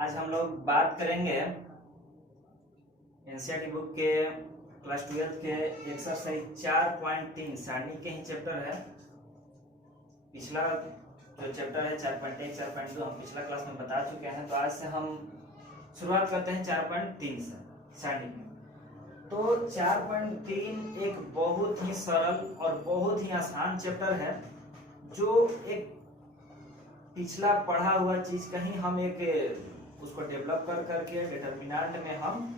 आज हम लोग बात करेंगे एनसीईआरटी बुक के क्लास 12 के एक्सरसाइज 4.3 सारणी के ही चैप्टर है। पिछला जो चैप्टर है 4.1 4.2 हम पिछला क्लास में बता चुके हैं, तो आज से हम शुरुआत करते हैं 4.3 से सारणी में। तो 4.3 एक बहुत ही सरल और बहुत ही आसान चैप्टर है, जो एक पिछला पढ़ा हुआ चीज का ही हम एक उसको डेवलप कर करके डिटरमिनेंट में हम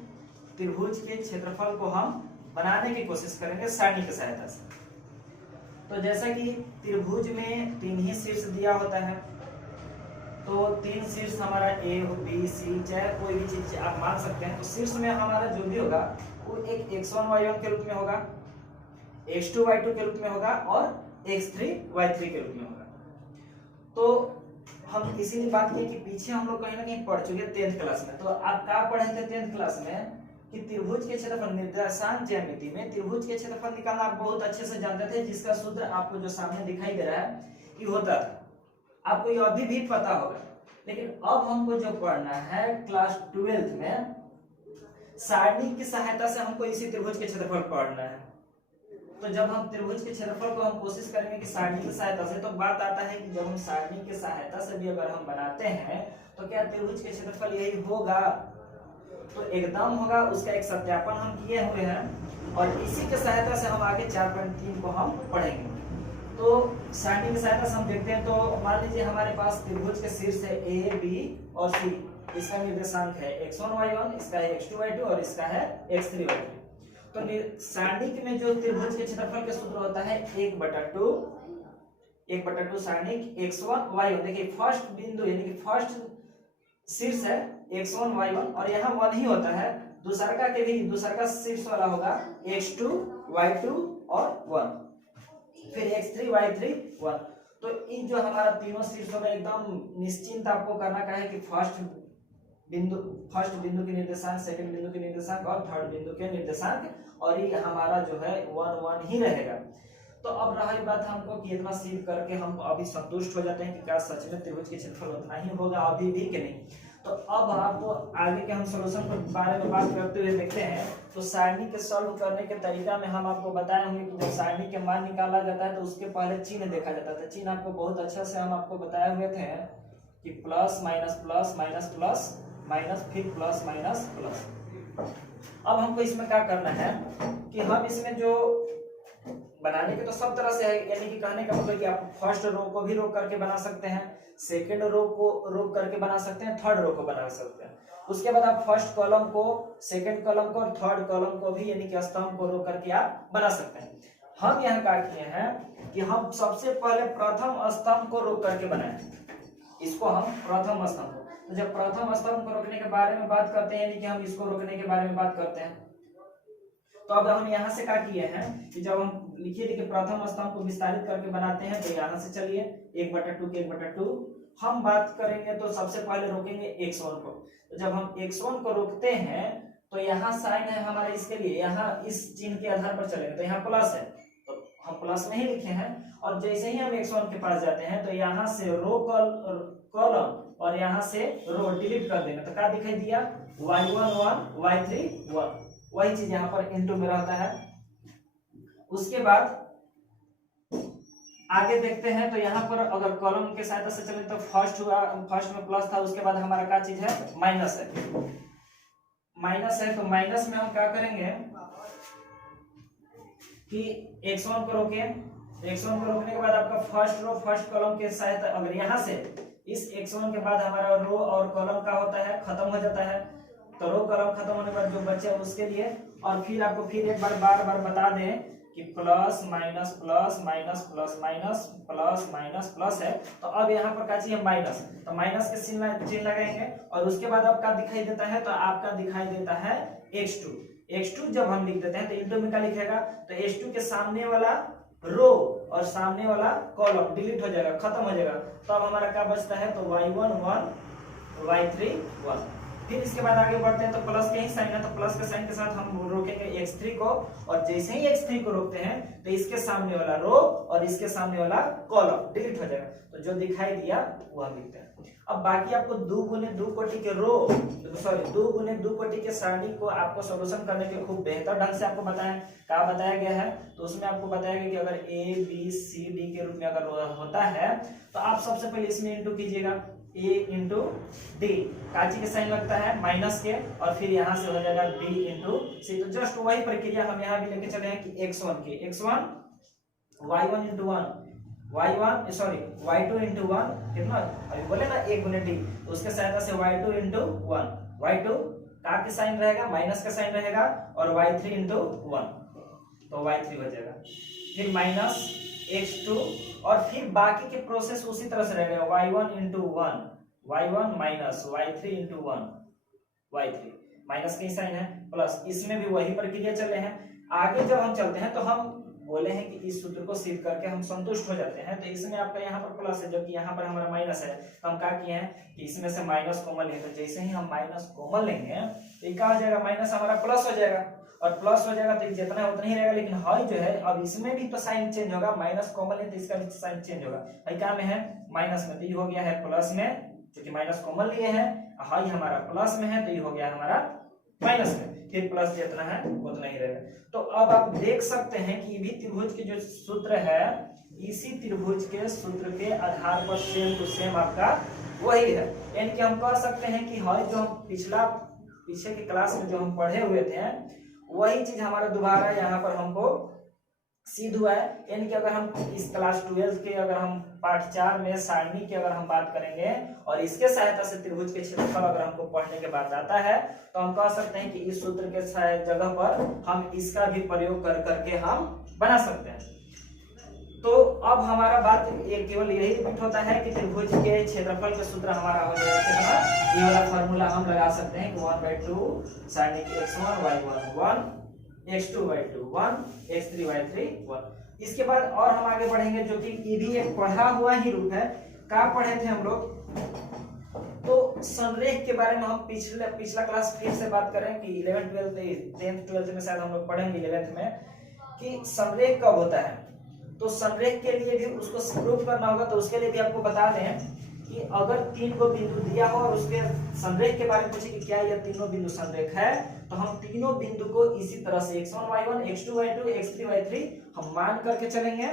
त्रिभुज के क्षेत्रफल को हम बनाने की कोशिश करेंगे सारणी की सहायता से। तो जैसा कि त्रिभुज में 3 ही शीर्ष दिया होता है, तो 3 शीर्ष हमारा ए बी सी चाहे कोई भी चीज आप मान सकते हैं। तो शीर्ष में हमारा जो भी होगा वो एक x1 y1 के रूप में होगा, x2 y2 के रूप में होगा और x3 y3 के रूप में होगा। तो हम इसीलिए बात की कि पीछे हम लोग कहीं ना कहीं पढ़ चुके 10th क्लास में। तो आप क्या पढ़े थे 10th क्लास में कि त्रिभुज के क्षेत्रफल निर्देशांक ज्यामिति में त्रिभुज के क्षेत्रफल निकालना आप बहुत अच्छे से जानते थे, जिसका सूत्र आपको जो सामने दिखाई दे रहा है ये होता था, आपको ये अभी भी पता होगा। लेकिन अब हमको जो पढ़ना है क्लास 12th में सारणी की सहायता से हमको इसी त्रिभुज के क्षेत्रफल पढ़ना है। तो जब हम त्रिभुज के क्षेत्रफल को हम कोशिश करेंगे कि सारणी की सहायता से, तो बात आता है कि जब हम सारणी की सहायता से भी अगर हम बनाते हैं तो क्या त्रिभुज के क्षेत्रफल यही होगा? तो एकदम होगा, उसका एक सत्यापन हम किए हुए हैं और इसी के सहायता से हम आगे 4.3 को हम पढ़ेंगे। तो सारणी की सहायता से हम देखते हैं, तो मान लीजिए हमारे पास त्रिभुज के शीर्ष है ए बी और सी, इसका निर्देशांक है x1 y1, इसका है x2 y2 और इसका है x3 y3। तो सारणी में जो त्रिभुज के क्षेत्रफल का सूत्र होता है 1/2 सारणी x1 y1। देखिए फर्स्ट बिंदु यानी कि फर्स्ट शीर्ष है x1 y1 और यहाँ 1 ही होता है, दूसरा के भी दूसरा शीर्ष वाला होगा x2 y2 और 1, फिर x3 y3 1। तो इन जो हमारा तीनों शीर्षों में एकदम निश्चिंत आपको करना का है कि फर्स्ट बिंदु के निर्देशांक, सेकंड बिंदु के निर्देशांक और थर्ड बिंदु के निर्देशांक, और ये हमारा जो है 1 1 ही रहेगा। तो अब रही बात हमको कि इतना सीध करके हम अभी संतुष्ट हो जाते हैं कि क्या सच में त्रिभुज के क्षेत्रफल उतना ही होगा अभी भी कि नहीं। तो अब आपको आगे के हम सॉल्यूशन के बारे में बात करते हुए देखते हैं। तो सारणी के सॉल्व करने के तरीका में हम आपको बताए होंगे कि जब सारणी के मान निकाला जाता है तो उसके पहले चिन्ह देखा जाता था। चिन्ह आपको बहुत अच्छा से हम आपको बताए हुए थे कि plus minus plus minus plus minus फिर प्लस माइनस प्लस। अब हमको इसमें क्या करना है कि हम इसमें जो बनाने के तो सब तरह से है, यानी कि कहने का मतलब कि आप फर्स्ट रो को भी रोक करके बना सकते हैं, सेकंड रो को रोक करके बना सकते हैं, थर्ड रो को बना सकते हैं। उसके बाद आप फर्स्ट कॉलम को, सेकंड कॉलम को और थर्ड कॉलम को भी यानी कि स्तंभ को रोक करके आप बना सकते हैं। हम यहाँ क्या किए हैं कि हम सबसे पहले प्रथम स्तंभ को रोक करके बनाए, इसको हम प्रथम स्तंभ। तो जब प्रथम स्तंभ को रोकने के बारे में बात करते हैं यानी कि हम इसको रोकने के बारे में बात करते हैं, तो अब हम यहाँ से क्या किए हैं कि जब हम लिखिए देखिए प्रथम स्तंभ को विस्तारित करके बनाते हैं, तो यहाँ से चलिए 1/2 के 1/2 हम बात करेंगे। तो सबसे पहले रोकेंगे x1 को। तो जब हम x1 को रोकते हैं तो यहाँ साइन है हमारे इसके लिए, यहाँ इस चिन्ह के आधार पर चलेंगे, तो यहाँ प्लस है तो हम प्लस में ही लिखे हैं। और जैसे ही हम x1 के पास जाते हैं तो यहाँ से रो कॉलम और यहाँ से रो डिलीट कर देंगे, तो क्या दिखाई दिया y1 1 y3 1, वही चीज यहाँ पर इनटू में रहता है। उसके बाद आगे देखते हैं, तो यहाँ पर अगर कॉलम के सहायता से चले तो फर्स्ट हुआ, फर्स्ट में प्लस था, उसके बाद हमारा क्या चीज है माइनस है। माइनस है तो माइनस में हम क्या करेंगे कि x1 को रोके, x1 को रोकने के बाद आपका फर्स्ट रो फर्स्ट कॉलम के सहायता, अगर यहाँ से इस x1 के बाद हमारा रो और कॉलम का होता है खत्म हो जाता है, तो रो कॉलम खत्म होने के बाद जो बचे उसके लिए, और फिर आपको फिर एक बार बार बता दें कि plus minus plus minus plus minus plus minus plus है। तो अब यहाँ पर क्या चाहिए माइनस, तो माइनस के चिन्ह लगाएंगे और उसके बाद आपका दिखाई देता है, तो आपका दिखाई देता है x2 जब हम लिख देते हैं तो इंटू में क्या लिखेगा, तो x2 के सामने वाला रो और सामने वाला कॉलम डिलीट हो जाएगा, खत्म हो जाएगा। तो अब हमारा क्या बचता है, तो y1 1 y3 1। फिर इसके बाद आगे बढ़ते हैं तो प्लस के ही साइन है, तो प्लस के साइन के साथ हम रोकेंगे x3 को, और जैसे ही x3 को रोकते हैं तो इसके सामने वाला रो और इसके सामने वाला कॉलम डिलीट हो जाएगा, तो जो दिखाई दिया वो हम लिखते हैं। अब बाकी आपको 2 गुने 2 कोटि के रो सॉरी 2 गुने 2 कोटि के सारणी को आपको सॉल्यूशन करने के खूब बेहतर ढंग से आपको बताया गया है। तो उसमें आपको बताया गया कि अगर a b c d के रूप में अगर होता है तो आप सबसे पहले इसमें इंटू कीजिएगा, a इंटू डी, काची के साइन लगता है माइनस के, और फिर यहाँ से हो जाएगा b इंटू सी। तो जस्ट वही प्रक्रिया हम यहाँ भी लेके चले हैं कि x1 की x1 y1 into 1 y1 sorry y2 into 1 कितना अभी बोले ना a गुने d, तो उसके सहायता से y2 इंटू 1 y2 का के साइन रहेगा माइनस का साइन रहेगा, और y3 इंटू 1 तो y3 हो जाएगा, फिर माइनस x2, और फिर बाकी के प्रोसेस उसी तरह से रहेगा y1 into 1 y1 minus y3 into 1 y3 minus का साइन है, प्लस इसमें भी वही प्रक्रिया चले हैं। आगे जब हम चलते हैं तो हम बोले हैं कि इस सूत्र को सिद्ध करके हम संतुष्ट हो जाते हैं, तो इसमें आपका यहाँ पर प्लस है जबकि यहाँ पर हमारा माइनस है, तो हम क्या किए हैं कि इसमें से माइनस कॉमन लेंगे, तो जैसे ही हम माइनस कॉमन लेंगे तो ये क्या हो जाएगा, माइनस हमारा प्लस हो जाएगा, और प्लस हो जाएगा तो जितना है उतना ही रहेगा, लेकिन हाई जो है अब इसमें भी तो साइन चेंज होगा, माइनस कॉमन लें तो इसका भी साइन चेंज होगा। हाई क्या में है, माइनस में, तो ये हो गया है प्लस में, क्योंकि माइनस कॉमन लिए हैं, हाई हमारा प्लस में है तो ये हो गया हमारा माइनस में, फिर प्लस जितना है उतना ही रहेगा। तो अब आप देख सकते हैं कि भी त्रिभुज के जो सूत्र है, इसी त्रिभुज के सूत्र के आधार पर सेम टू सेम आपका वही है, यानी कि हम कह सकते हैं कि हाई जो हम पीछे के क्लास में जो हम पढ़े हुए थे वही चीज हमारा दोबारा यहाँ पर हमको सिद्ध हुआ है। यानी कि अगर हम इस क्लास 12 के अगर हम पाठ 4 में सारणी की अगर हम बात करेंगे और इसके सहायता से त्रिभुज के क्षेत्रफल अगर हमको पढ़ने के बाद आता है तो हम कह सकते हैं कि इस सूत्र के जगह पर हम इसका भी प्रयोग कर करके हम बना सकते हैं। तो अब हमारा बात केवल यही रिपीट होता है कि त्रिभुज के क्षेत्रफल का सूत्र हमारा हो जाएगा, ये वाला फार्मूला हम लगा सकते हैं कि 1/2 सारणी की x1 y1 1 x2 y2 1 x3 y3 1। इसके बाद और हम आगे बढ़ेंगे जो कि ये भी एक पढ़ा हुआ ही रूप है। क्या पढ़े थे हम लोग, तो संरेख के बारे में हम पिछला क्लास फिर से बात करें कि 11th 12th 10th 12th में शायद हम लोग पढ़ेंगे 11th में कि संरेख कब होता है। तो संरेख के लिए भी उसको प्रूफ करना होगा, तो उसके लिए भी आपको बता दें कि अगर 3 को बिंदु दिया हो और उसके संरेख के बारे में पूछे कि क्या यह तीनों बिंदु संरेख है, तो हम तीनों बिंदु को इसी तरह से x1 y1 x2 y2 x3 y3 हम मान करके चलेंगे,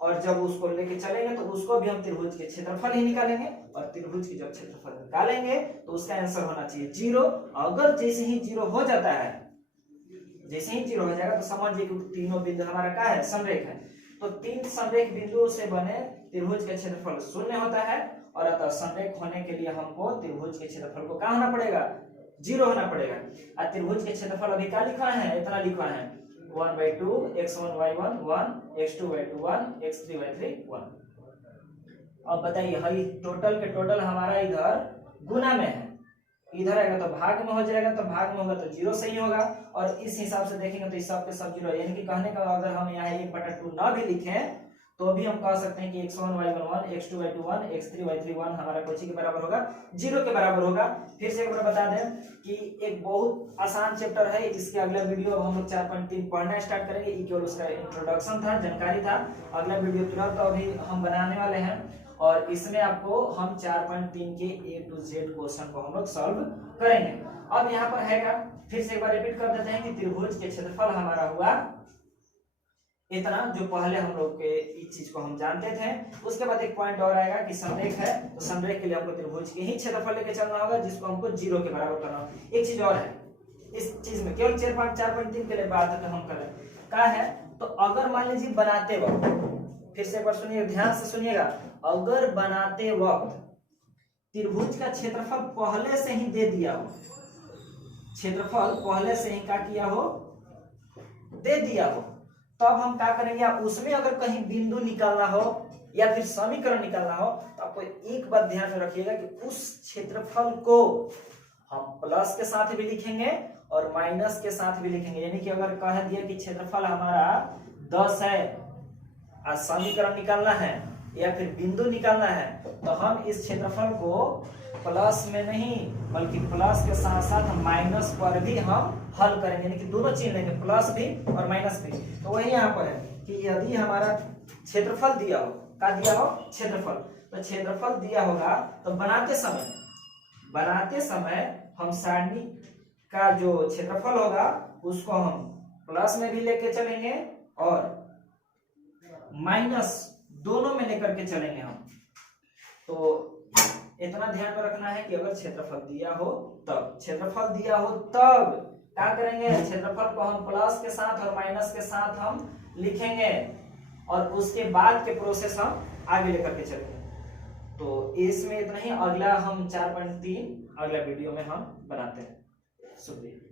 और जब उसको लेके चलेंगे तो उसको भी हम त्रिभुज के क्षेत्रफल ही निकालेंगे, और त्रिभुज की जब क्षेत्रफल निकालेंगे तो उसका आंसर होना चाहिए 0। अगर जैसे ही 0 हो जाता है, जैसे ही 0 हो जाएगा तो समझ लीजिए कि तीनों बिंदु हमारा क्या है, संरेख है। तो 3 संरेख बिंदुओं से बने त्रिभुज का क्षेत्रफल 0 होता है, और अतः संरेख होने के लिए हमको त्रिभुज के क्षेत्रफल को क्या होना पड़ेगा, 0 होना पड़ेगा। और त्रिभुज के क्षेत्रफल अभी क्या लिखा है, इतना लिखा है 1/2 x1 y1 1 x2 y2 1 x3 y3 1। अब बताइए हई टोटल के टोटल हमारा इधर गुना में है, इधर आएगा तो भाग में हो जाएगा, तो भाग में होगा तो 0 सही होगा, और इस हिसाब से देखेंगे तो इस सब के सब 0, यानी कि कहने का अगर हम यहाँ 1/2 ना भी लिखें तो भी हम कह सकते हैं कि x1 y1 1 x2 y2 1 x3 y3 1 हमारा कोची के बराबर होगा, 0 के बराबर होगा। फिर से एक बार बता दें कि एक बहुत आसान चैप्टर है, इसके अगला वीडियो अब हम लोग 4.3 पढ़ना स्टार्ट करेंगे। ये केवल उसका इंट्रोडक्शन था, जानकारी था। अगला वीडियो तुरंत तो अभी हम बनाने वाले हैं, और इसमें आपको हम 4.3 के A to Z क्वेश्चन को हम लोग सॉल्व करेंगे। अब यहाँ पर है फिर से एक बार रिपीट कर देते हैं कि त्रिभुज के क्षेत्रफल हमारा हुआ इतना, जो पहले हम लोग के इस चीज को हम जानते थे। उसके बाद एक पॉइंट और आएगा कि संरेख है, तो संरेख के लिए हमको त्रिभुज के ही क्षेत्रफल लेके चलना होगा, जिसको हमको 0 के बराबर करना होगा। एक चीज और है इस चीज में, केवल 4.3 के लिए बात है तो हम करें क्या है। तो अगर मान लीजिए बनाते वक्त, फिर से एक बार सुनिए, ध्यान से सुनिएगा, अगर बनाते वक्त त्रिभुज का क्षेत्रफल पहले से ही दे दिया हो, क्षेत्रफल पहले से ही क्या किया हो, दे दिया हो, तब हम क्या करेंगे, उसमें अगर कहीं बिंदु निकालना हो या फिर समीकरण निकालना हो तो आपको एक बात ध्यान में रखिएगा कि उस क्षेत्रफल को हम प्लस के साथ भी लिखेंगे और माइनस के साथ भी लिखेंगे। यानी कि अगर कह दिया कि क्षेत्रफल हमारा 10 है और समीकरण निकालना है या फिर बिंदु निकालना है, तो हम इस क्षेत्रफल को प्लस में नहीं बल्कि प्लस के साथ साथ माइनस पर भी हम हल करेंगे, यानी कि दोनों चीज लेंगे, प्लस भी और माइनस भी। तो वही यहाँ पर है कि यदि हमारा क्षेत्रफल दिया हो, क्या दिया हो, क्षेत्रफल, तो क्षेत्रफल दिया होगा तो बनाते समय हम सारणी का जो क्षेत्रफल होगा उसको हम प्लस में भी लेके चलेंगे और माइनस दोनों में लेकर के चलेंगे हम। तो इतना ध्यान में रखना है कि अगर क्षेत्रफल दिया हो तब क्या करेंगे, क्षेत्रफल को हम प्लस के साथ और माइनस के साथ हम लिखेंगे और उसके बाद के प्रोसेस हम आगे लेकर के चलेंगे। तो इसमें इतना ही, अगला हम 4.3 अगला वीडियो में हम बनाते हैं। शुक्रिया।